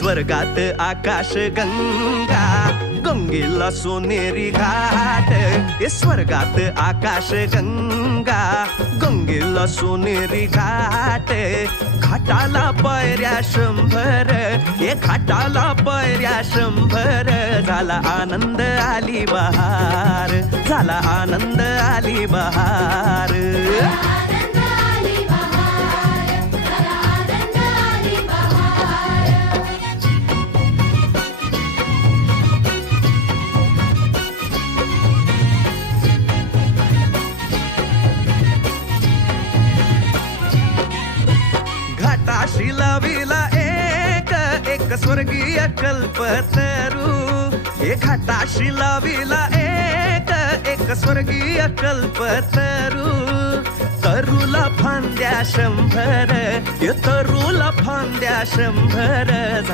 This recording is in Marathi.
स्वर्गात आकाश गंगा, गंगेला सोनेरी घाट. स्वर्गात आकाश गंगा, गंगेला सोनेरी घाट. घाटाला पायऱ्या 100, घाटाला पायऱ्या 100. झाला आनंद आली बहार, झाला आनंद आली बहार. घाटाशी लाविला एक स्वर्गीय कल्पतरू. घाटाशी लाविला एक स्वर्गीय कल्पतरू. तरूला फांद्या 100, तरूला फांद्या 100.